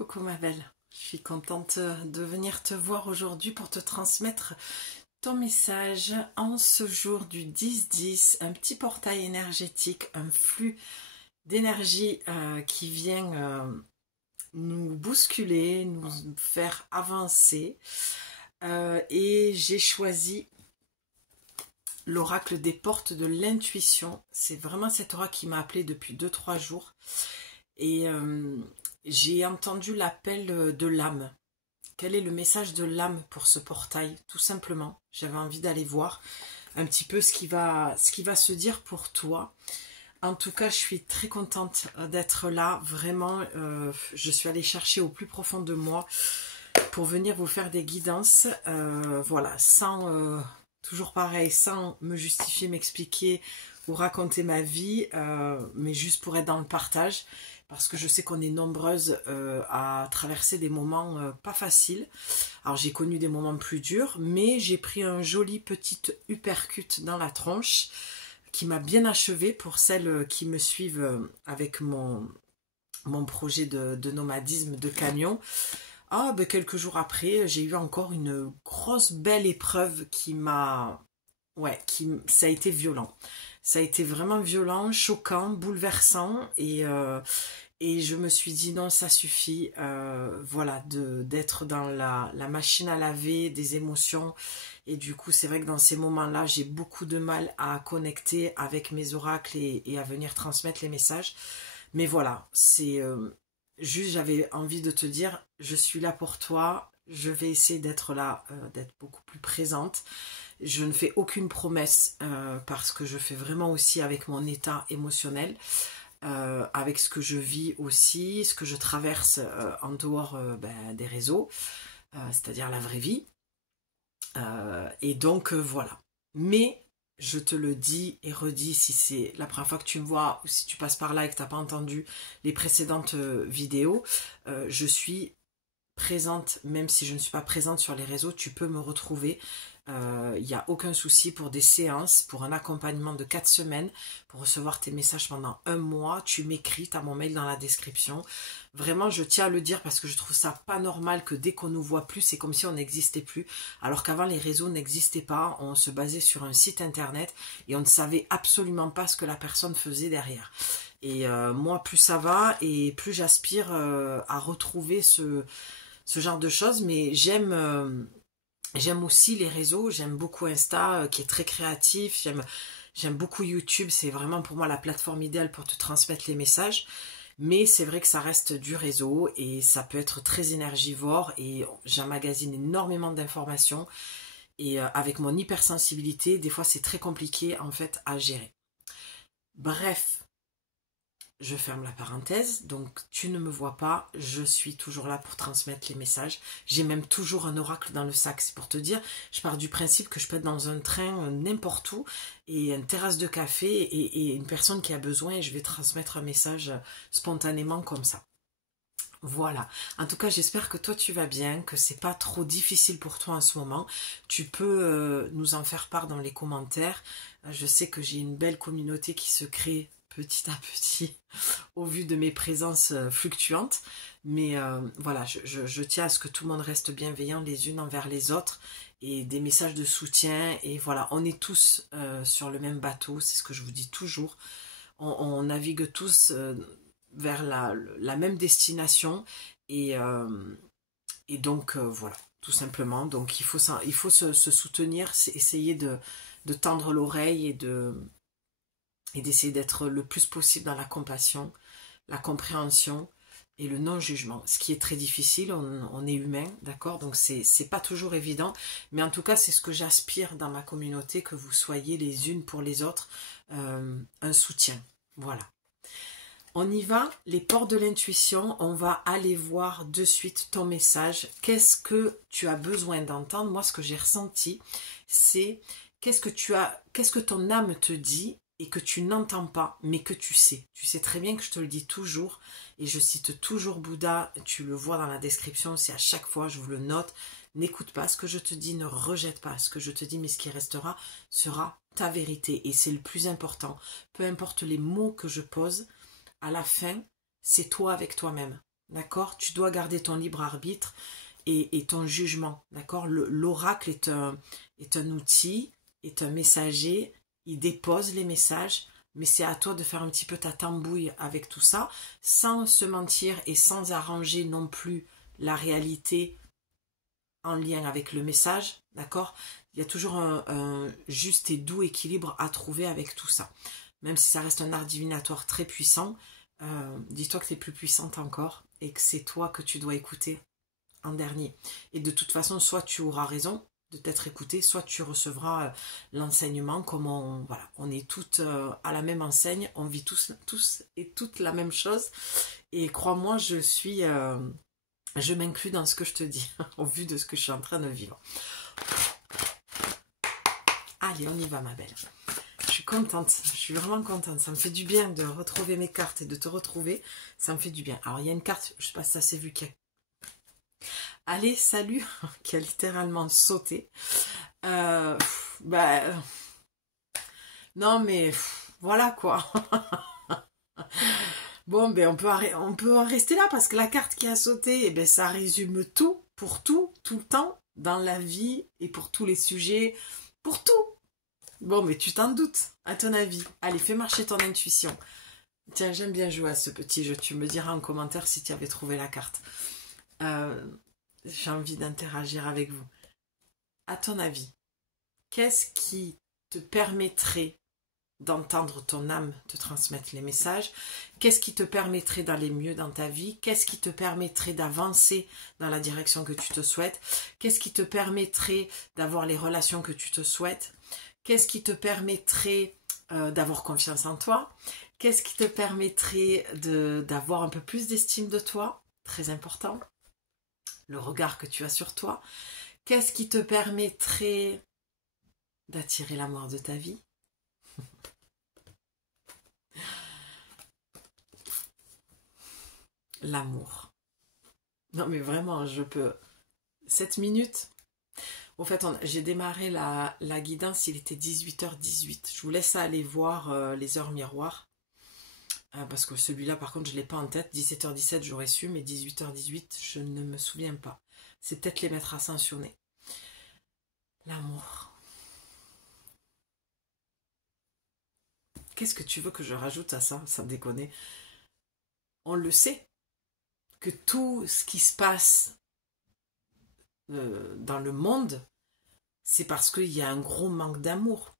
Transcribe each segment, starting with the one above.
Coucou ma belle, je suis contente de venir te voir aujourd'hui pour te transmettre ton message en ce jour du 10-10, un petit portail énergétique, un flux d'énergie qui vient nous bousculer, nous faire avancer. Et j'ai choisi l'oracle des portes de l'intuition. C'est vraiment cet oracle qui m'a appelé depuis 2-3 jours. Et j'ai entendu l'appel de l'âme. Quel est le message de l'âme pour ce portail? Tout simplement, j'avais envie d'aller voir un petit peu ce qui va se dire pour toi. En tout cas, je suis très contente d'être là. Vraiment, je suis allée chercher au plus profond de moi pour venir vous faire des guidances. Voilà, sans, toujours pareil, sans me justifier, m'expliquer ou raconter ma vie, mais juste pour être dans le partage. Parce que je sais qu'on est nombreuses à traverser des moments pas faciles. Alors j'ai connu des moments plus durs, mais j'ai pris un joli petit uppercut dans la tronche qui m'a bien achevé pour celles qui me suivent avec mon projet de nomadisme de camion. Ah, ben quelques jours après, j'ai eu encore une grosse belle épreuve qui m'a... Ouais, ça a été violent. Ça a été vraiment violent, choquant, bouleversant et je me suis dit non, ça suffit, voilà, d'être dans la machine à laver des émotions. Et du coup, c'est vrai que dans ces moments-là, j'ai beaucoup de mal à connecter avec mes oracles et à venir transmettre les messages. Mais voilà, c'est juste, j'avais envie de te dire, je suis là pour toi. Je vais essayer d'être là, d'être beaucoup plus présente. Je ne fais aucune promesse parce que je fais vraiment aussi avec mon état émotionnel. Avec ce que je vis aussi, ce que je traverse en dehors des réseaux, c'est-à-dire la vraie vie. Et donc voilà. Mais je te le dis et redis, si c'est la première fois que tu me vois ou si tu passes par là et que tu n'as pas entendu les précédentes vidéos, je suis présente, même si je ne suis pas présente sur les réseaux, tu peux me retrouver. Il n'y a aucun souci pour des séances, pour un accompagnement de 4 semaines, pour recevoir tes messages pendant 1 mois. Tu m'écris, tu as mon mail dans la description. Vraiment, je tiens à le dire parce que je trouve ça pas normal que dès qu'on nous voit plus, c'est comme si on n'existait plus. Alors qu'avant, les réseaux n'existaient pas. On se basait sur un site internet et on ne savait absolument pas ce que la personne faisait derrière. Et moi, plus ça va et plus j'aspire à retrouver ce genre de choses. Mais j'aime aussi les réseaux, j'aime beaucoup Insta qui est très créatif, j'aime beaucoup YouTube, c'est vraiment pour moi la plateforme idéale pour te transmettre les messages. Mais c'est vrai que ça reste du réseau et ça peut être très énergivore et j'emmagasine énormément d'informations et avec mon hypersensibilité, des fois c'est très compliqué en fait à gérer. Bref. Je ferme la parenthèse, donc tu ne me vois pas, je suis toujours là pour transmettre les messages. J'ai même toujours un oracle dans le sac, c'est pour te dire, je pars du principe que je peux être dans un train n'importe où, et une terrasse de café, et une personne qui a besoin, et je vais transmettre un message spontanément comme ça. Voilà, en tout cas j'espère que toi tu vas bien, que c'est pas trop difficile pour toi en ce moment. Tu peux nous en faire part dans les commentaires. Je sais que j'ai une belle communauté qui se crée petit à petit au vu de mes présences fluctuantes. Mais voilà, je tiens à ce que tout le monde reste bienveillant les unes envers les autres et des messages de soutien. Et voilà, on est tous sur le même bateau, c'est ce que je vous dis toujours. On navigue tous vers la même destination et donc voilà, tout simplement. Donc il faut se soutenir, essayer de tendre l'oreille et d'essayer d'être le plus possible dans la compassion, la compréhension et le non-jugement, ce qui est très difficile, on est humain, d'accord, donc c'est pas toujours évident, mais en tout cas c'est ce que j'aspire dans ma communauté, que vous soyez les unes pour les autres un soutien, voilà. On y va, les portes de l'intuition, on va aller voir de suite ton message. Qu'est-ce que tu as besoin d'entendre? Moi, ce que j'ai ressenti, c'est qu'est-ce que ton âme te dit et que tu n'entends pas, mais que tu sais. Tu sais très bien que je te le dis toujours, et je cite toujours Bouddha, tu le vois dans la description, c'est à chaque fois, je vous le note. N'écoute pas ce que je te dis, ne rejette pas ce que je te dis, mais ce qui restera sera ta vérité, et c'est le plus important. Peu importe les mots que je pose, à la fin, c'est toi avec toi-même. d'accord? Tu dois garder ton libre arbitre et ton jugement, d'accord? L'oracle est un outil, est un messager, il dépose les messages, mais c'est à toi de faire un petit peu ta tambouille avec tout ça, sans se mentir et sans arranger non plus la réalité en lien avec le message, d'accord? Il y a toujours un juste et doux équilibre à trouver avec tout ça. Même si ça reste un art divinatoire très puissant, dis-toi que tu es plus puissante encore et que c'est toi que tu dois écouter en dernier. Et de toute façon, soit tu auras raison de t'être écouté, soit tu recevras l'enseignement comme on est toutes à la même enseigne, on vit tous et toutes la même chose. Et crois-moi, je m'inclus dans ce que je te dis, au vu de ce que je suis en train de vivre. Allez, on y va ma belle. Je suis contente, je suis vraiment contente. Ça me fait du bien de retrouver mes cartes et de te retrouver. Ça me fait du bien. Alors, il y a une carte, je ne sais pas si ça s'est vu, allez, salut, qui a littéralement sauté. Non, mais voilà quoi. Bon, ben on peut en rester là parce que la carte qui a sauté, eh ben, ça résume tout, pour tout, tout le temps, dans la vie et pour tous les sujets, pour tout. Bon, mais tu t'en doutes, à ton avis. Allez, fais marcher ton intuition. Tiens, j'aime bien jouer à ce petit jeu. Tu me diras en commentaire si tu avais trouvé la carte. J'ai envie d'interagir avec vous. À ton avis, qu'est-ce qui te permettrait d'entendre ton âme te transmettre les messages? Qu'est-ce qui te permettrait d'aller mieux dans ta vie? Qu'est-ce qui te permettrait d'avancer dans la direction que tu te souhaites? Qu'est-ce qui te permettrait d'avoir les relations que tu te souhaites? Qu'est-ce qui te permettrait d'avoir confiance en toi? Qu'est-ce qui te permettrait d'avoir un peu plus d'estime de toi? Très important. Le regard que tu as sur toi. Qu'est-ce qui te permettrait d'attirer l'amour de ta vie? L'amour. Non mais vraiment, je peux... 7 minutes. Au fait, j'ai démarré la guidance, il était 18h18. Je vous laisse aller voir les heures miroirs. Parce que celui-là, par contre, je ne l'ai pas en tête. 17h17, j'aurais su, mais 18h18, je ne me souviens pas. C'est peut-être les mettre ascensionnés. L'amour. Qu'est-ce que tu veux que je rajoute à ça, sans déconner? On le sait, que tout ce qui se passe dans le monde, c'est parce qu'il y a un gros manque d'amour.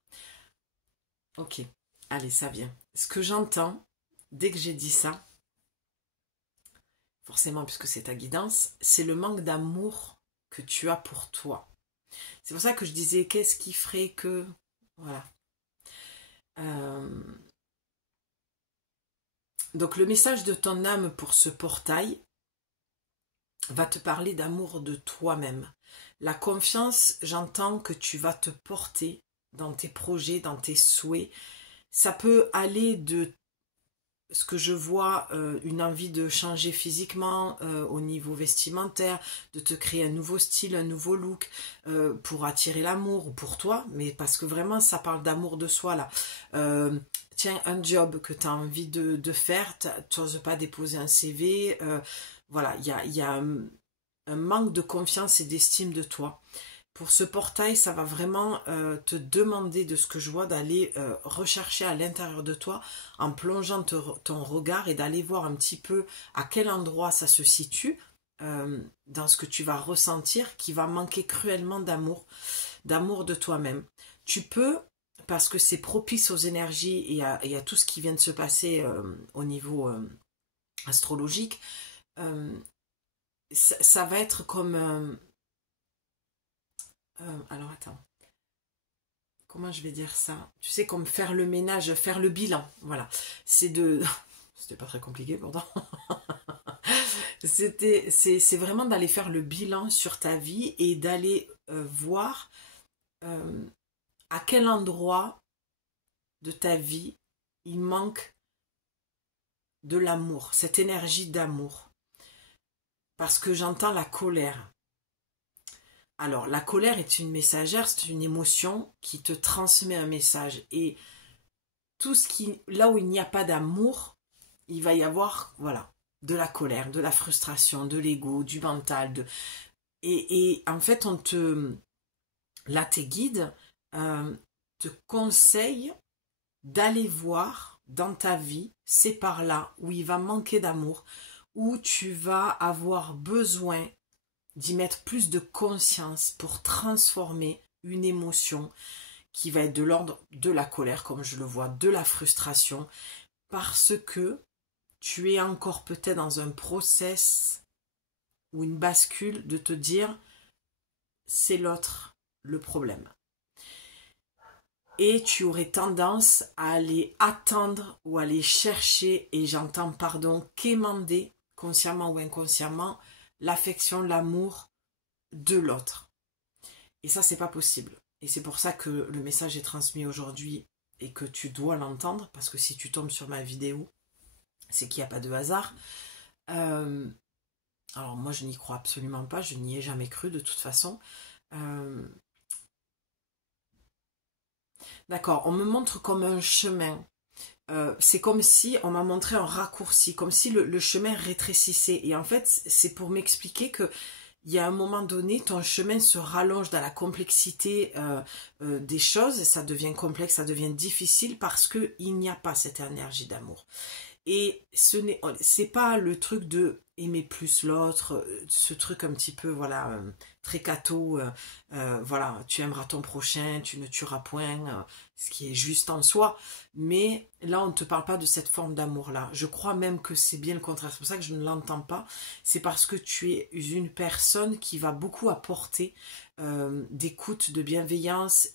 Ok, allez, ça vient. Ce que j'entends, dès que j'ai dit ça, forcément puisque c'est ta guidance, c'est le manque d'amour que tu as pour toi. C'est pour ça que je disais, qu'est-ce qui ferait que... Voilà. Donc le message de ton âme pour ce portail va te parler d'amour de toi-même. La confiance, j'entends que tu vas te porter dans tes projets, dans tes souhaits. Ça peut aller de ce que je vois, une envie de changer physiquement au niveau vestimentaire, de te créer un nouveau style, un nouveau look pour attirer l'amour pour toi, mais parce que vraiment ça parle d'amour de soi là. Tiens, un job que tu as envie de faire, tu n'oses pas déposer un CV, voilà, il y a un manque de confiance et d'estime de toi. Pour ce portail, ça va vraiment te demander, de ce que je vois, d'aller rechercher à l'intérieur de toi en plongeant ton regard et d'aller voir un petit peu à quel endroit ça se situe dans ce que tu vas ressentir qui va manquer cruellement d'amour de toi-même. Tu peux, parce que c'est propice aux énergies et à tout ce qui vient de se passer au niveau astrologique, ça va être comme... alors attends, comment je vais dire ça? Tu sais, comme faire le ménage, faire le bilan, voilà. C'est c'était pas très compliqué pourtant. C'est vraiment d'aller faire le bilan sur ta vie et d'aller voir à quel endroit de ta vie il manque de l'amour, cette énergie d'amour. Parce que j'entends la colère. Alors, la colère est une messagère, c'est une émotion qui te transmet un message. Et tout ce qui, là où il n'y a pas d'amour, il va y avoir, voilà, de la colère, de la frustration, de l'ego, du mental. Et en fait, là, tes guides te conseillent d'aller voir dans ta vie, c'est par là où il va manquer d'amour, où tu vas avoir besoin d'y mettre plus de conscience pour transformer une émotion qui va être de l'ordre de la colère, comme je le vois, de la frustration, parce que tu es encore peut-être dans un process ou une bascule de te dire c'est l'autre le problème. Et tu aurais tendance à aller attendre ou aller chercher, et j'entends pardon, quémander, consciemment ou inconsciemment, l'affection, l'amour de l'autre. Et ça, c'est pas possible. Et c'est pour ça que le message est transmis aujourd'hui et que tu dois l'entendre, parce que si tu tombes sur ma vidéo, c'est qu'il n'y a pas de hasard. Alors moi, je n'y crois absolument pas, je n'y ai jamais cru de toute façon. D'accord, on me montre comme un chemin. C'est comme si on m'a montré un raccourci, comme si le chemin rétrécissait. Et en fait, c'est pour m'expliquer que il y a un moment donné, ton chemin se rallonge dans la complexité des choses, et ça devient complexe, ça devient difficile parce qu'il n'y a pas cette énergie d'amour. Et c'est pas le truc de aimer plus l'autre, ce truc un petit peu, voilà, très catho, voilà, tu aimeras ton prochain, tu ne tueras point, ce qui est juste en soi. Mais là, on ne te parle pas de cette forme d'amour-là. Je crois même que c'est bien le contraire. C'est pour ça que je ne l'entends pas. C'est parce que tu es une personne qui va beaucoup apporter d'écoute, de bienveillance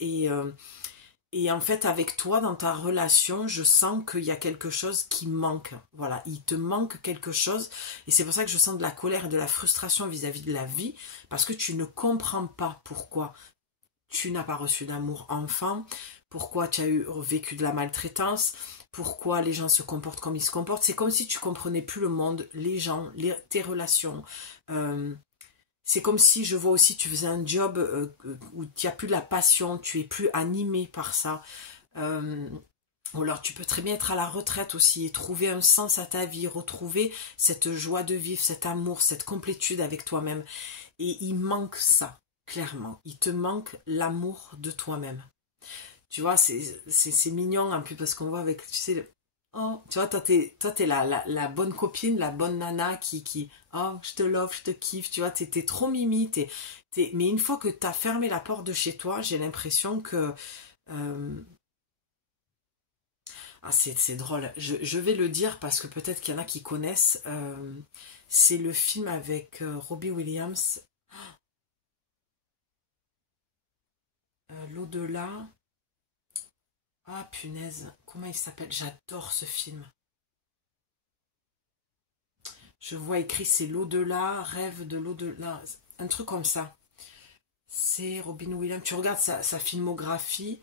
et en fait, avec toi, dans ta relation, je sens qu'il y a quelque chose qui manque. Voilà, il te manque quelque chose. Et c'est pour ça que je sens de la colère et de la frustration vis-à-vis de la vie. Parce que tu ne comprends pas pourquoi tu n'as pas reçu d'amour enfant. Pourquoi tu as vécu de la maltraitance. Pourquoi les gens se comportent comme ils se comportent. C'est comme si tu comprenais plus le monde, les gens, tes relations. C'est comme si, je vois aussi, tu faisais un job où tu n'as plus de la passion, tu es plus animé par ça. Ou alors tu peux très bien être à la retraite aussi et trouver un sens à ta vie, retrouver cette joie de vivre, cet amour, cette complétude avec toi-même. Et il manque ça, clairement. Il te manque l'amour de toi-même. Tu vois, c'est mignon en plus parce qu'on voit avec, tu sais, oh, tu vois, toi, t'es la bonne copine, la bonne nana qui oh, je te love, je te kiffe, tu vois, t'es trop mimi, mais une fois que t'as fermé la porte de chez toi, j'ai l'impression que, ah, c'est drôle, je vais le dire parce que peut-être qu'il y en a qui connaissent, c'est le film avec Robbie Williams, L'au-delà, ah punaise, comment il s'appelle? J'adore ce film. Je vois écrit c'est l'au-delà, rêve de l'au-delà, un truc comme ça. C'est Robin Williams. Tu regardes sa filmographie.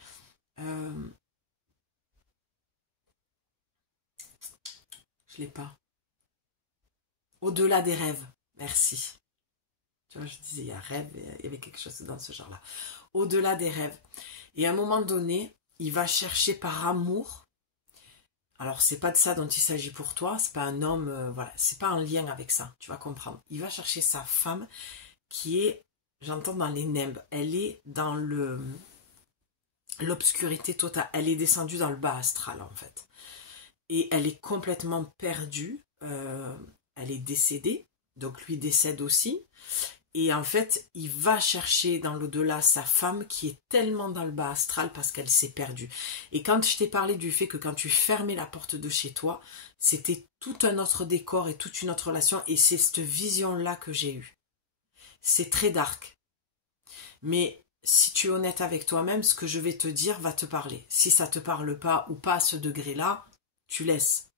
Je l'ai pas. Au-delà des rêves. Merci. Tu vois, je disais, il y a rêve, il y avait quelque chose dans ce genre-là. Au-delà des rêves. Et à un moment donné, il va chercher par amour. Alors, c'est pas de ça dont il s'agit pour toi. C'est pas un homme, voilà. C'est pas un lien avec ça. Tu vas comprendre. Il va chercher sa femme qui est, j'entends dans les nimbes. Elle est dans l'obscurité totale. Elle est descendue dans le bas astral, en fait. Et elle est complètement perdue. Elle est décédée. Donc, lui décède aussi. Et en fait, il va chercher dans l'au-delà sa femme qui est tellement dans le bas astral parce qu'elle s'est perdue. Et quand je t'ai parlé du fait que quand tu fermais la porte de chez toi, c'était tout un autre décor et toute une autre relation. Et c'est cette vision-là que j'ai eue. C'est très dark. Mais si tu es honnête avec toi-même, ce que je vais te dire va te parler. Si ça ne te parle pas ou pas à ce degré-là, tu laisses.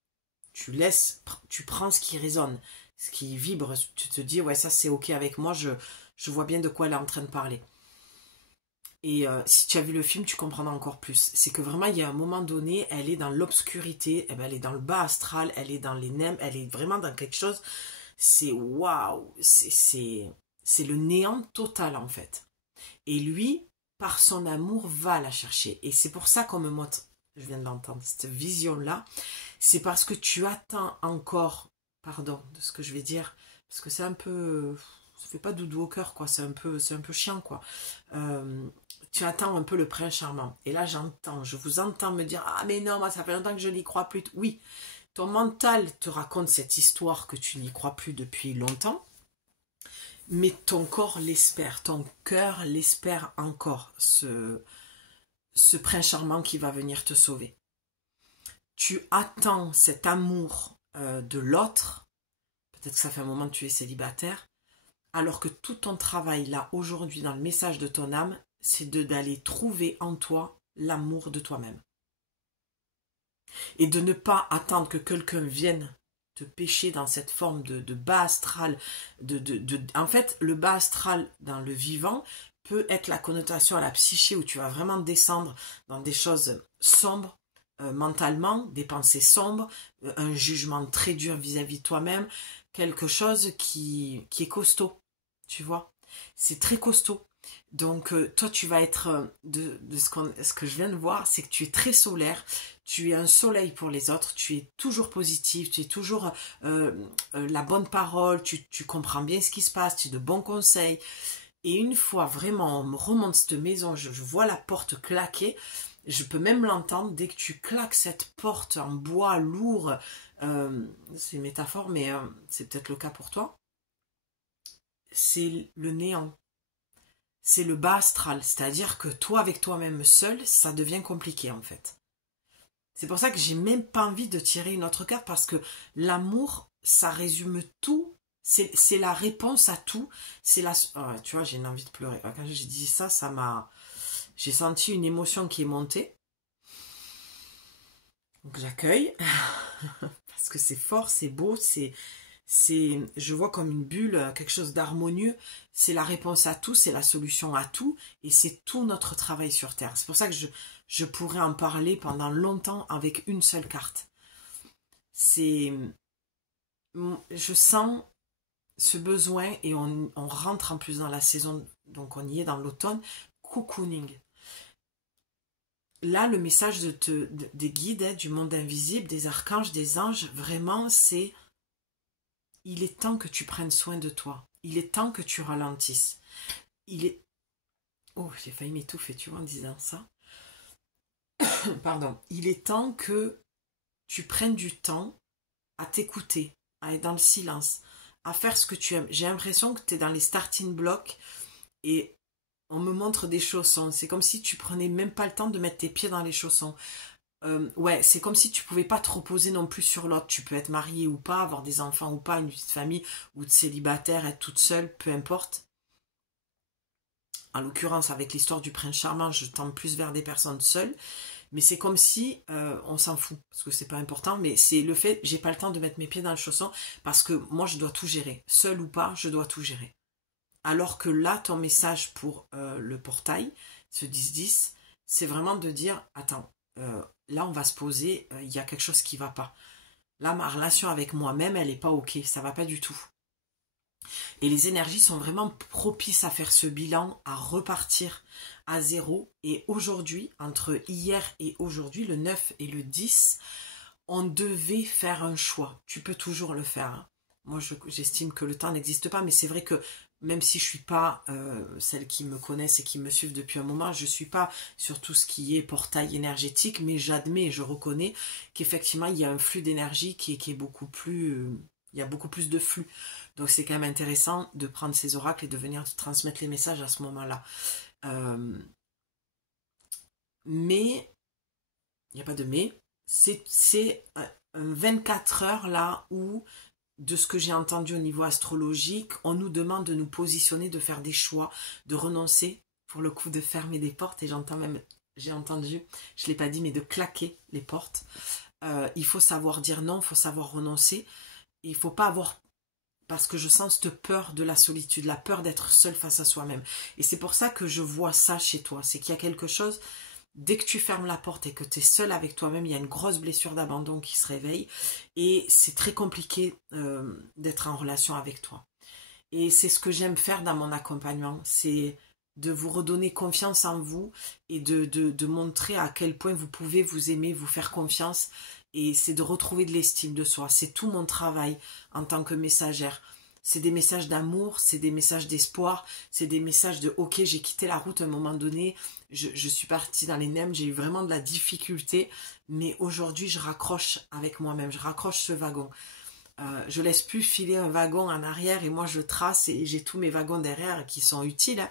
Tu laisses, tu prends ce qui résonne. Ce qui vibre, tu te dis, ouais, ça c'est ok avec moi, je vois bien de quoi elle est en train de parler. Et si tu as vu le film, tu comprendras encore plus. C'est que vraiment, il y a un moment donné, elle est dans l'obscurité, elle est dans le bas astral, elle est dans les nems, elle est vraiment dans quelque chose, c'est waouh, c'est le néant total en fait. Et lui, par son amour, va la chercher. Et c'est pour ça qu'on me montre, je viens de l'entendre, cette vision-là, c'est parce que tu attends encore pardon de ce que je vais dire, parce que c'est un peu, ça fait pas doudou au cœur, quoi, c'est un peu chiant, quoi. Tu attends un peu le prince charmant. Et là, je vous entends me dire, ah mais non, moi ça fait longtemps que je n'y crois plus. Oui, ton mental te raconte cette histoire que tu n'y crois plus depuis longtemps, mais ton corps l'espère, ton cœur l'espère encore, ce prince charmant qui va venir te sauver. Tu attends cet amour de l'autre, peut-être que ça fait un moment que tu es célibataire, alors que tout ton travail là, aujourd'hui, dans le message de ton âme, c'est d'aller trouver en toi l'amour de toi-même. Et de ne pas attendre que quelqu'un vienne te pêcher dans cette forme de bas astral. En fait, le bas astral dans le vivant peut être la connotation à la psyché où tu vas vraiment descendre dans des choses sombres, mentalement, des pensées sombres, un jugement très dur vis-à-vis de toi-même, quelque chose qui est costaud, tu vois. C'est très costaud. Donc, toi, tu vas être, ce que je viens de voir, c'est que tu es très solaire, tu es un soleil pour les autres, tu es toujours positif, tu es toujours la bonne parole, tu comprends bien ce qui se passe, tu as de bons conseils. Et une fois vraiment on me remonte cette maison, je vois la porte claquer, je peux même l'entendre dès que tu claques cette porte en bois lourd, c'est une métaphore, mais c'est peut-être le cas pour toi, c'est le néant. C'est le bas astral, c'est-à-dire que toi avec toi-même seul, ça devient compliqué en fait. C'est pour ça que j'ai même pas envie de tirer une autre carte parce que l'amour, ça résume tout, c'est la réponse à tout, c'est la... Oh, tu vois, j'ai une envie de pleurer. Quand j'ai dit ça, j'ai senti une émotion qui est montée. Donc j'accueille parce que c'est fort, c'est beau, je vois comme une bulle, quelque chose d'harmonieux, c'est la réponse à tout, c'est la solution à tout, et c'est tout notre travail sur Terre. C'est pour ça que je pourrais en parler pendant longtemps avec une seule carte. Je sens ce besoin, et on rentre en plus dans la saison, donc on y est dans l'automne, cocooning. Là, le message des guides, du monde invisible, des archanges, des anges, vraiment, c'est... Il est temps que tu prennes soin de toi. Il est temps que tu ralentisses. Oh, j'ai failli m'étouffer, tu vois, en disant ça. Pardon. Il est temps que tu prennes du temps à t'écouter, à être dans le silence, à faire ce que tu aimes. J'ai l'impression que tu es dans les starting blocks et on me montre des chaussons. C'est comme si tu prenais même pas le temps de mettre tes pieds dans les chaussons. Ouais, c'est comme si tu pouvais pas te reposer non plus sur l'autre. Tu peux être marié ou pas, avoir des enfants ou pas, une petite famille, ou de célibataire, être toute seule, peu importe. En l'occurrence, avec l'histoire du prince charmant, je tends plus vers des personnes seules. Mais c'est comme si, on s'en fout, parce que c'est pas important, mais c'est le fait, j'ai pas le temps de mettre mes pieds dans le chausson, parce que moi je dois tout gérer. Seul ou pas, je dois tout gérer. Alors que là, ton message pour le portail, ce 10-10, c'est vraiment de dire, attends, là on va se poser, il y a quelque chose qui va pas. Là, ma relation avec moi-même, elle est pas ok, ça va pas du tout. Et les énergies sont vraiment propices à faire ce bilan, à repartir à zéro. Et aujourd'hui, entre hier et aujourd'hui, le 9 et le 10, on devait faire un choix. Tu peux toujours le faire. Hein. Moi, j'estime que le temps n'existe pas, mais c'est vrai que même si je ne suis pas celles qui me connaissent et qui me suivent depuis un moment, je ne suis pas sur tout ce qui est portail énergétique, mais j'admets et je reconnais qu'effectivement, il y a un flux d'énergie qui est beaucoup plus... il y a beaucoup plus de flux. Donc c'est quand même intéressant de prendre ces oracles et de venir te transmettre les messages à ce moment-là. Mais, il n'y a pas de mais, c'est 24 heures là où, de ce que j'ai entendu au niveau astrologique, on nous demande de nous positionner, de faire des choix, de renoncer, pour le coup de fermer des portes, et j'ai entendu, je ne l'ai pas dit, mais de claquer les portes. Il faut savoir dire non, il faut savoir renoncer, et il ne faut pas avoir... Parce que je sens cette peur de la solitude, la peur d'être seul face à soi-même. Et c'est pour ça que je vois ça chez toi. C'est qu'il y a quelque chose, dès que tu fermes la porte et que tu es seul avec toi-même, il y a une grosse blessure d'abandon qui se réveille. Et c'est très compliqué d'être en relation avec toi. Et c'est ce que j'aime faire dans mon accompagnement. C'est de vous redonner confiance en vous et de montrer à quel point vous pouvez vous aimer, vous faire confiance et c'est de retrouver de l'estime de soi. C'est tout mon travail en tant que messagère. C'est des messages d'amour, c'est des messages d'espoir, c'est des messages de ok, j'ai quitté la route à un moment donné, je suis partie dans les nems, j'ai eu vraiment de la difficulté, mais aujourd'hui je raccroche avec moi-même, je raccroche ce wagon. Je laisse plus filer un wagon en arrière et moi je trace et j'ai tous mes wagons derrière qui sont utiles.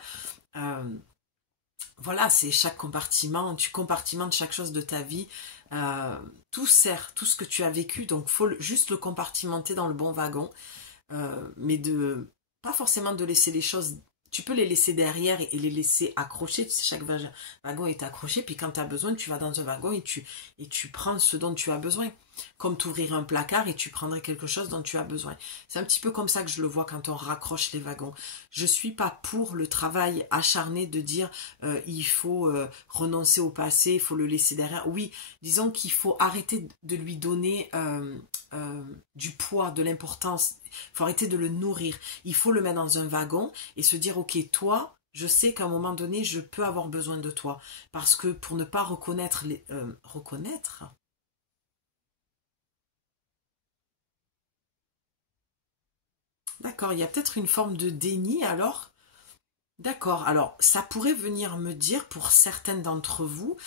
Voilà, c'est chaque compartiment, tu compartimentes chaque chose de ta vie. Tout sert, tout ce que tu as vécu, donc faut juste le compartimenter dans le bon wagon. Mais de pas forcément de laisser les choses, tu peux les laisser derrière et les laisser accrochés, tu sais, chaque wagon est accroché, puis quand tu as besoin, tu vas dans un wagon et tu prends ce dont tu as besoin, comme t'ouvrir un placard et tu prendrais quelque chose dont tu as besoin. C'est un petit peu comme ça que je le vois quand on raccroche les wagons. Je suis pas pour le travail acharné de dire il faut renoncer au passé, il faut le laisser derrière. Oui, disons qu'il faut arrêter de lui donner du poids, de l'importance. Il faut arrêter de le nourrir. Il faut le mettre dans un wagon et se dire, ok, toi, je sais qu'à un moment donné, je peux avoir besoin de toi. Parce que pour ne pas reconnaître les... reconnaître. D'accord, il y a peut-être une forme de déni alors. D'accord, alors ça pourrait venir me dire pour certaines d'entre vous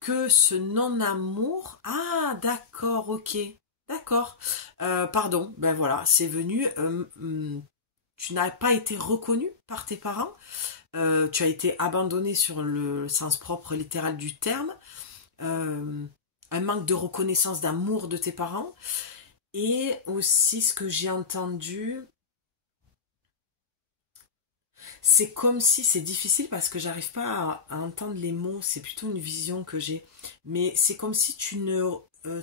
que ce non-amour... Ah, d'accord, ok. D'accord. Pardon, ben voilà, c'est venu. Tu n'as pas été reconnu par tes parents. Tu as été abandonné sur le sens propre littéral du terme. Un manque de reconnaissance, d'amour de tes parents. Et aussi ce que j'ai entendu, c'est comme si, c'est difficile parce que j'arrive pas à entendre les mots, c'est plutôt une vision que j'ai. Mais c'est comme si tu ne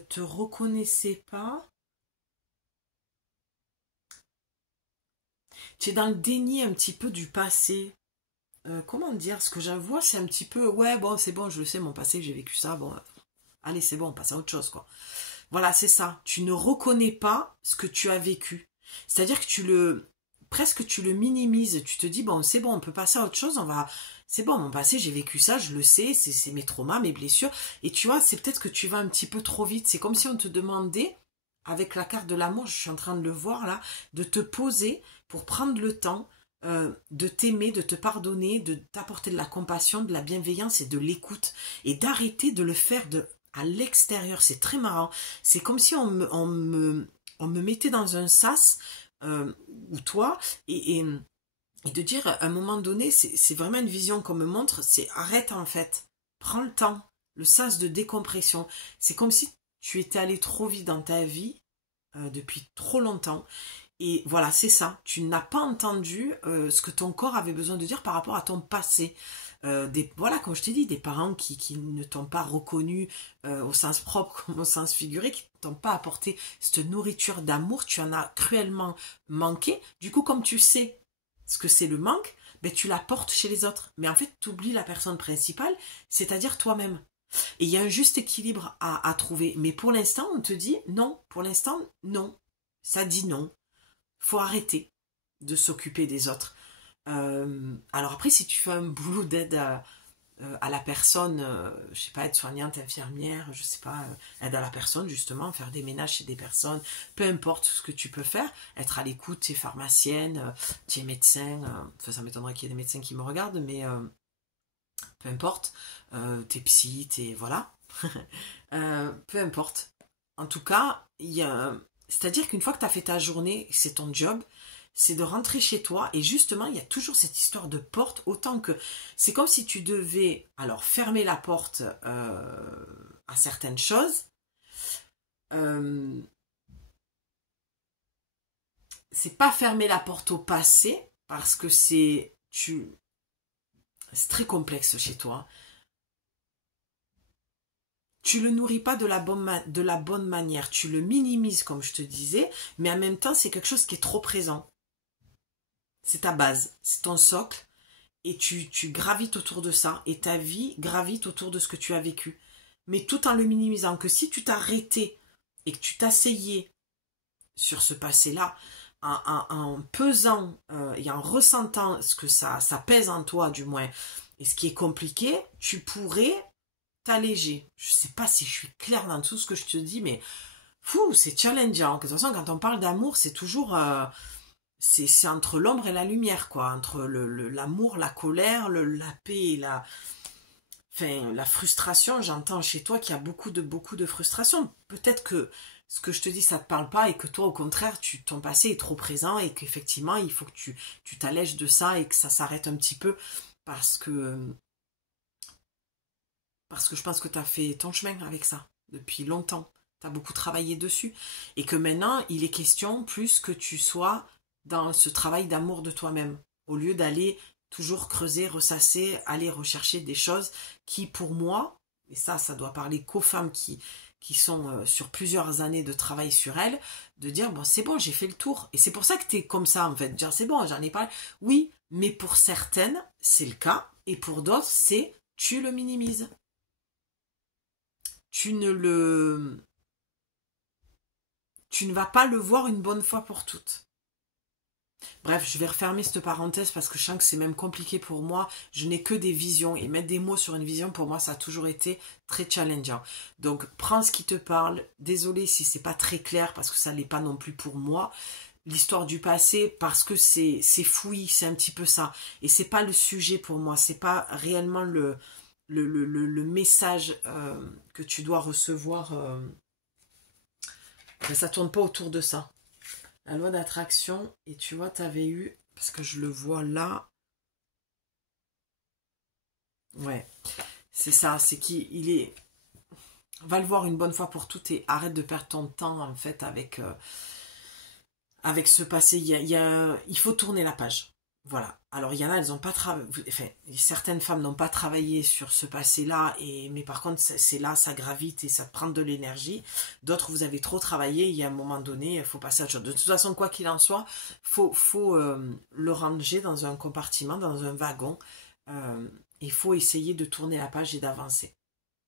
te reconnaissais pas. Tu es dans le déni un petit peu du passé. Comment dire, ce que je vois, c'est un petit peu, ouais, bon, c'est bon, je le sais, mon passé, j'ai vécu ça, bon, allez, c'est bon, on passe à autre chose, quoi. Voilà, c'est ça. Tu ne reconnais pas ce que tu as vécu. C'est-à-dire que presque tu le minimises. Tu te dis, bon, on peut passer à autre chose, c'est bon, mon passé, j'ai vécu ça, je le sais, c'est mes traumas, mes blessures. Et tu vois, c'est peut-être que tu vas un petit peu trop vite. C'est comme si on te demandait, avec la carte de l'amour, je suis en train de le voir là, de te poser pour prendre le temps de t'aimer, de te pardonner, de t'apporter de la compassion, de la bienveillance et de l'écoute. Et d'arrêter de le faire à l'extérieur. C'est très marrant. C'est comme si on me mettait dans un sas, ou toi, et de dire à un moment donné, c'est vraiment une vision qu'on me montre, c'est arrête en fait. Prends le temps. Le sas de décompression. C'est comme si tu étais allé trop vite dans ta vie depuis trop longtemps. Et voilà, c'est ça. Tu n'as pas entendu ce que ton corps avait besoin de dire par rapport à ton passé. Voilà, comme je t'ai dit, des parents qui ne t'ont pas reconnu au sens propre comme au sens figuré, qui ne t'ont pas apporté cette nourriture d'amour, tu en as cruellement manqué. Du coup, comme tu sais ce que c'est le manque, ben, tu l'apportes chez les autres. Mais en fait, tu oublies la personne principale, c'est-à-dire toi-même. Et il y a un juste équilibre à trouver. Mais pour l'instant, on te dit non. Pour l'instant, non. Ça dit non. Faut arrêter de s'occuper des autres. Alors après, si tu fais un boulot d'aide à la personne, je sais pas, être soignante, infirmière, je sais pas, aide à la personne justement, faire des ménages chez des personnes, peu importe ce que tu peux faire, être à l'écoute, tu es pharmacienne, tu es médecin, enfin ça m'étonnerait qu'il y ait des médecins qui me regardent, mais peu importe, t'es psy, t'es voilà, peu importe. En tout cas, c'est-à-dire qu'une fois que tu as fait ta journée, c'est ton job, c'est de rentrer chez toi et justement, il y a toujours cette histoire de porte, autant que c'est comme si tu devais alors fermer la porte à certaines choses. Euh, c'est pas fermer la porte au passé parce que c'est très complexe chez toi. Tu le nourris pas de la bonne manière, tu le minimises comme je te disais, mais en même temps c'est quelque chose qui est trop présent. C'est ta base, c'est ton socle, et tu gravites autour de ça, et ta vie gravite autour de ce que tu as vécu. Mais tout en le minimisant, que si tu t'arrêtais et que tu t'asseyais sur ce passé-là, en pesant et en ressentant ce que ça pèse en toi du moins, et ce qui est compliqué, tu pourrais t'alléger. Je sais pas si je suis claire dans tout ce que je te dis, mais fou, c'est challengeant. De toute façon, quand on parle d'amour, c'est toujours... c'est entre l'ombre et la lumière, quoi. Entre l'amour, la colère, la paix et enfin, la frustration. J'entends chez toi qu'il y a beaucoup de frustration. Peut-être que ce que je te dis, ça te parle pas et que toi, au contraire, ton passé est trop présent et qu'effectivement, il faut que tu t'allèges de ça et que ça s'arrête un petit peu parce que je pense que tu as fait ton chemin avec ça depuis longtemps. Tu as beaucoup travaillé dessus et que maintenant, il est question plus que tu sois dans ce travail d'amour de toi-même au lieu d'aller toujours creuser, ressasser, aller rechercher des choses qui, pour moi, et ça doit parler qu'aux femmes qui sont sur plusieurs années de travail sur elles, de dire, bon, c'est bon, j'ai fait le tour. Et c'est pour ça que tu es comme ça, en fait. Dire, c'est bon, j'en ai parlé. Oui, mais pour certaines, c'est le cas. Et pour d'autres, c'est, tu le minimises. Tu ne vas pas le voir une bonne fois pour toutes. Bref, je vais refermer cette parenthèse parce que je sens que c'est même compliqué pour moi. Je n'ai que des visions et mettre des mots sur une vision, pour moi, ça a toujours été très challengeant. Donc, prends ce qui te parle. Désolée si c'est pas très clair parce que ça l'est pas non plus pour moi. L'histoire du passé, parce que c'est fouillis, c'est un petit peu ça. Et c'est pas le sujet pour moi. C'est pas réellement le message que tu dois recevoir. Ça tourne pas autour de ça. La loi d'attraction, et tu vois, tu avais eu, parce que je le vois là, ouais, c'est ça, c'est qu'il est, va le voir une bonne fois pour toutes et arrête de perdre ton temps, en fait, avec ce passé, il faut tourner la page. Voilà. Alors, il y en a, elles n'ont pas travaillé, enfin, certaines femmes n'ont pas travaillé sur ce passé-là, mais par contre, c'est là, ça gravite et ça prend de l'énergie. D'autres, vous avez trop travaillé, il y a un moment donné, il faut passer à autre chose. De toute façon, quoi qu'il en soit, faut le ranger dans un compartiment, dans un wagon. Il faut essayer de tourner la page et d'avancer.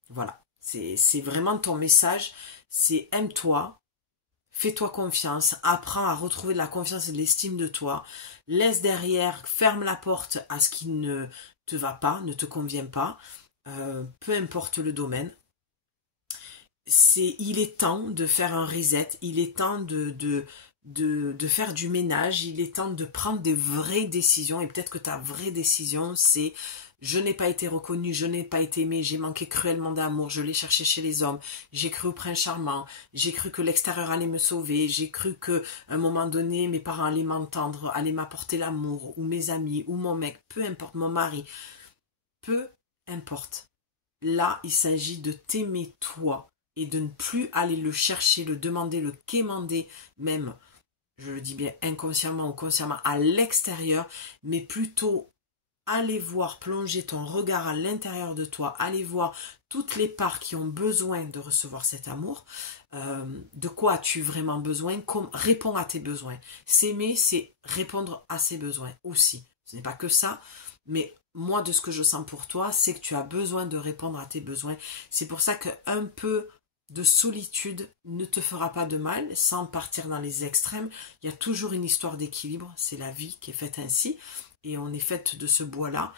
Voilà. C'est vraiment ton message, c'est aime-toi, fais-toi confiance, apprends à retrouver de la confiance et de l'estime de toi. Laisse derrière, ferme la porte à ce qui ne te va pas, ne te convient pas, peu importe le domaine. Il est temps de faire un reset, il est temps de faire du ménage, il est temps de prendre des vraies décisions. Et peut-être que ta vraie décision, c'est je n'ai pas été reconnue, je n'ai pas été aimée, j'ai manqué cruellement d'amour, je l'ai cherché chez les hommes, j'ai cru au prince charmant, j'ai cru que l'extérieur allait me sauver, j'ai cru que à un moment donné, mes parents allaient m'entendre, allaient m'apporter l'amour, ou mes amis, ou mon mec, peu importe, mon mari, peu importe. Là, il s'agit de t'aimer toi et de ne plus aller le chercher, le demander, le quémander, même, je le dis bien inconsciemment ou consciemment, à l'extérieur, mais plutôt aller voir, plonger ton regard à l'intérieur de toi, aller voir toutes les parts qui ont besoin de recevoir cet amour. De quoi as-tu vraiment besoin? Réponds à tes besoins. S'aimer, c'est répondre à ses besoins aussi. Ce n'est pas que ça, mais moi, de ce que je sens pour toi, c'est que tu as besoin de répondre à tes besoins. C'est pour ça qu'un peu de solitude ne te fera pas de mal, sans partir dans les extrêmes. Il y a toujours une histoire d'équilibre, c'est la vie qui est faite ainsi. Et on est faite de ce bois-là,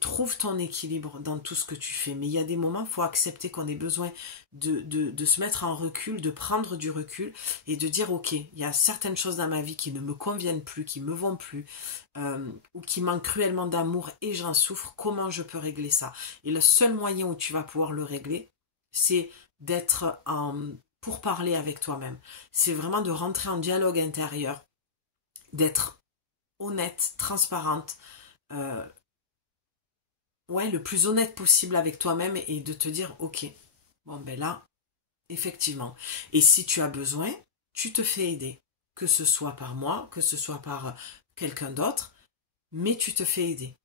trouve ton équilibre dans tout ce que tu fais. Mais il y a des moments, il faut accepter qu'on ait besoin de se mettre en recul, de prendre du recul et de dire, ok, il y a certaines choses dans ma vie qui ne me conviennent plus, qui me vont plus, ou qui manquent cruellement d'amour et j'en souffre, comment je peux régler ça? Et le seul moyen où tu vas pouvoir le régler, c'est d'être pour parler avec toi-même. C'est vraiment de rentrer en dialogue intérieur, d'être honnête, transparente, le plus honnête possible avec toi-même et de te dire, ok, bon ben là, effectivement. Et si tu as besoin, tu te fais aider, que ce soit par moi, que ce soit par quelqu'un d'autre, mais tu te fais aider.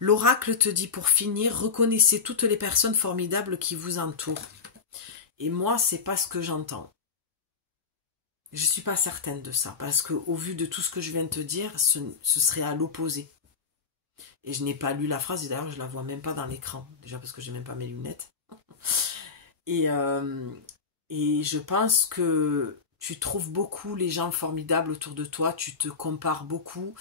L'oracle te dit pour finir, reconnaissez toutes les personnes formidables qui vous entourent. Et moi, c'est pas ce que j'entends. Je suis pas certaine de ça, parce qu'au vu de tout ce que je viens de te dire, ce serait à l'opposé. Et je n'ai pas lu la phrase, et d'ailleurs je la vois même pas dans l'écran, déjà parce que j'ai même pas mes lunettes. Et je pense que tu trouves beaucoup les gens formidables autour de toi, tu te compares beaucoup,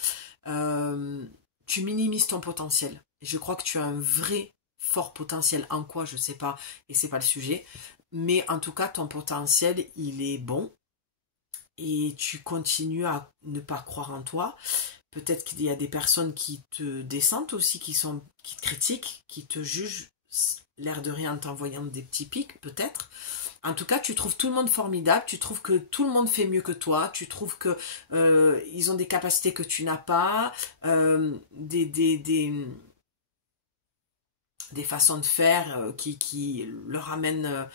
tu minimises ton potentiel. Et je crois que tu as un vrai fort potentiel en quoi, je sais pas, et c'est pas le sujet. Mais en tout cas, ton potentiel, il est bon. Et tu continues à ne pas croire en toi. Peut-être qu'il y a des personnes qui te descendent aussi, qui te critiquent, qui te jugent, l'air de rien en t'envoyant des petits pics, peut-être. En tout cas, tu trouves tout le monde formidable, tu trouves que tout le monde fait mieux que toi, tu trouves que ils ont des capacités que tu n'as pas, des façons de faire qui leur amènent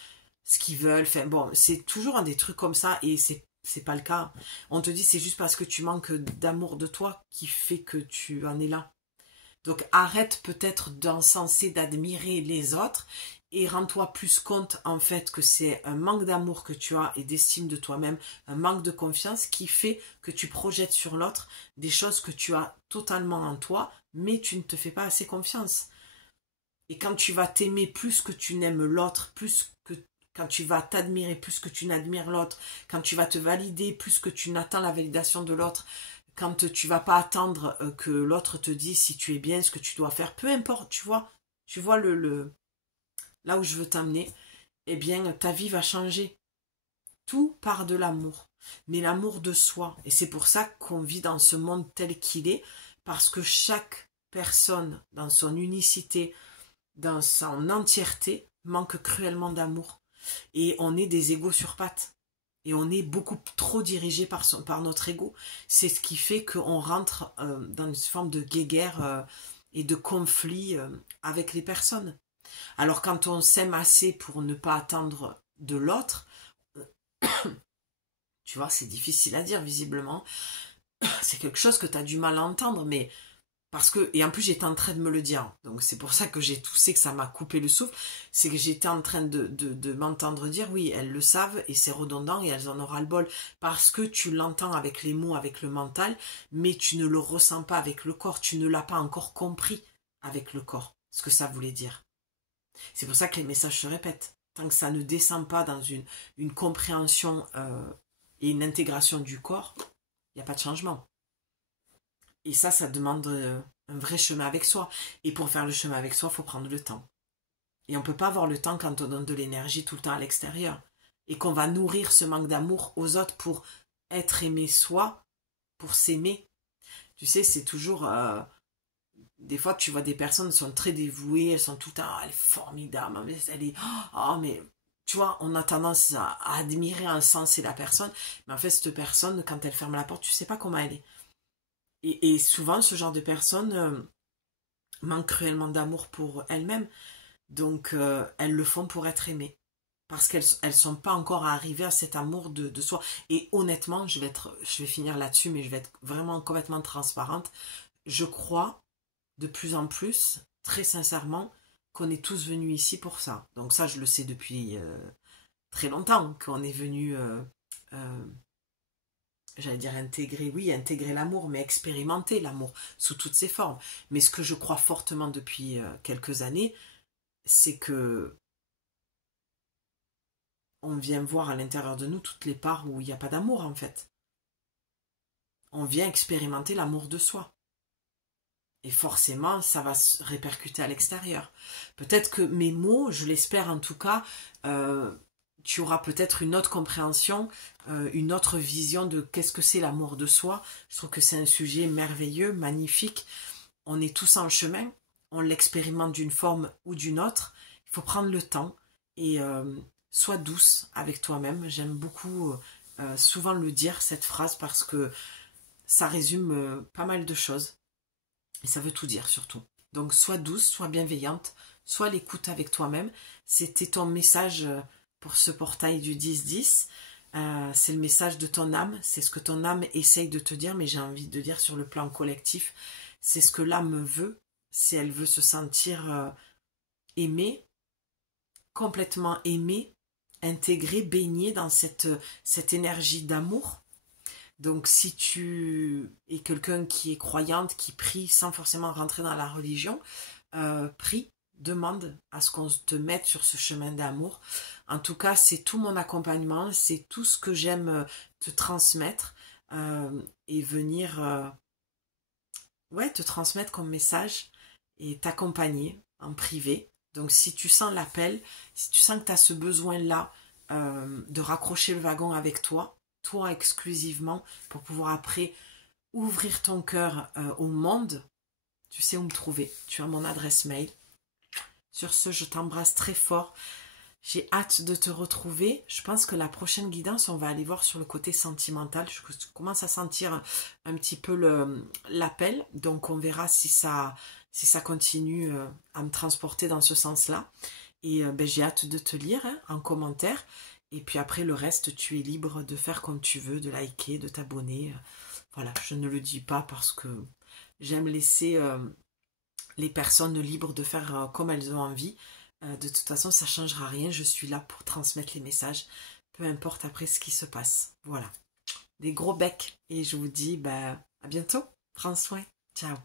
ce qu'ils veulent. Enfin, bon, c'est toujours un des trucs comme ça et c'est pas le cas. On te dit c'est juste parce que tu manques d'amour de toi qui fait que tu en es là. Donc arrête peut-être d'encenser, d'admirer les autres et rends-toi plus compte en fait que c'est un manque d'amour que tu as et d'estime de toi-même, un manque de confiance qui fait que tu projettes sur l'autre des choses que tu as totalement en toi, mais tu ne te fais pas assez confiance. Et quand tu vas t'aimer plus que tu n'aimes l'autre, quand tu vas t'admirer plus que tu n'admires l'autre, quand tu vas te valider plus que tu n'attends la validation de l'autre, quand tu vas pas attendre que l'autre te dise si tu es bien, ce que tu dois faire, peu importe, tu vois là où je veux t'amener, eh bien ta vie va changer. Tout part de l'amour, mais l'amour de soi. Et c'est pour ça qu'on vit dans ce monde tel qu'il est, parce que chaque personne, dans son unicité, dans son entièreté, manque cruellement d'amour. Et on est des égos sur pattes. Et on est beaucoup trop dirigé par notre ego. C'est ce qui fait qu'on rentre dans une forme de guéguerre et de conflit avec les personnes. Alors quand on s'aime assez pour ne pas attendre de l'autre, tu vois, c'est difficile à dire visiblement. C'est quelque chose que tu as du mal à entendre, mais parce que, et en plus j'étais en train de me le dire, donc c'est pour ça que j'ai toussé, que ça m'a coupé le souffle, c'est que j'étais en train de m'entendre dire, oui, elles le savent, et c'est redondant, et elles en auront le bol, parce que tu l'entends avec les mots, avec le mental, mais tu ne le ressens pas avec le corps, tu ne l'as pas encore compris avec le corps, ce que ça voulait dire. C'est pour ça que les messages se répètent. Tant que ça ne descend pas dans une compréhension et une intégration du corps, il n'y a pas de changement. Et ça demande un vrai chemin avec soi. Et pour faire le chemin avec soi, il faut prendre le temps. Et on ne peut pas avoir le temps quand on donne de l'énergie tout le temps à l'extérieur. Et qu'on va nourrir ce manque d'amour aux autres pour être aimé soi, pour s'aimer. Tu sais, c'est toujours... des fois, tu vois des personnes qui sont très dévouées, elles sont tout le temps, oh, elle est formidable, elle est... Oh, mais... Tu vois, on a tendance à admirer, à encenser la personne. Mais en fait, cette personne, quand elle ferme la porte, tu ne sais pas comment elle est. Et souvent, ce genre de personnes manquent cruellement d'amour pour elles-mêmes. Donc, elles le font pour être aimées. Parce qu'elles ne sont pas encore arrivées à cet amour de soi. Et honnêtement, je vais finir là-dessus, mais je vais être vraiment complètement transparente. Je crois de plus en plus, très sincèrement, qu'on est tous venus ici pour ça. Donc ça, je le sais depuis très longtemps, qu'on est venus... j'allais dire intégrer, oui, intégrer l'amour, mais expérimenter l'amour sous toutes ses formes. Mais ce que je crois fortement depuis quelques années, c'est que on vient voir à l'intérieur de nous toutes les parts où il n'y a pas d'amour en fait. On vient expérimenter l'amour de soi. Et forcément, ça va se répercuter à l'extérieur. Peut-être que mes mots, je l'espère en tout cas, tu auras peut-être une autre compréhension, une autre vision de qu'est-ce que c'est l'amour de soi. Je trouve que c'est un sujet merveilleux, magnifique. On est tous en chemin, on l'expérimente d'une forme ou d'une autre. Il faut prendre le temps et sois douce avec toi-même. J'aime beaucoup souvent le dire, cette phrase, parce que ça résume pas mal de choses. Et ça veut tout dire surtout. Donc sois douce, sois bienveillante, sois à l'écoute avec toi-même. C'était ton message pour ce portail du 10-10. C'est le message de ton âme, c'est ce que ton âme essaye de te dire, mais j'ai envie de dire sur le plan collectif, c'est ce que l'âme veut, si elle veut se sentir aimée, complètement aimée, intégrée, baignée dans cette énergie d'amour. Donc si tu es quelqu'un qui est croyante, qui prie sans forcément rentrer dans la religion, prie, demande à ce qu'on te mette sur ce chemin d'amour. En tout cas, c'est tout mon accompagnement, c'est tout ce que j'aime te transmettre et venir te transmettre comme message et t'accompagner en privé Donc si tu sens l'appel, si tu sens que tu as ce besoin-là de raccrocher le wagon avec toi exclusivement, pour pouvoir après ouvrir ton cœur au monde, tu sais où me trouver. Tu as mon adresse mail. Sur ce, je t'embrasse très fort. J'ai hâte de te retrouver. Je pense que la prochaine guidance, on va aller voir sur le côté sentimental. Je commence à sentir un petit peu l'appel. Donc on verra si ça continue à me transporter dans ce sens-là. Et j'ai hâte de te lire en commentaire. Et puis après, le reste, tu es libre de faire comme tu veux, de liker, de t'abonner. Voilà, je ne le dis pas parce que j'aime laisser les personnes libres de faire comme elles ont envie. De toute façon, ça ne changera rien. Je suis là pour transmettre les messages, peu importe après ce qui se passe. Voilà. Des gros becs. Et je vous dis à bientôt. Prends soin. Ciao.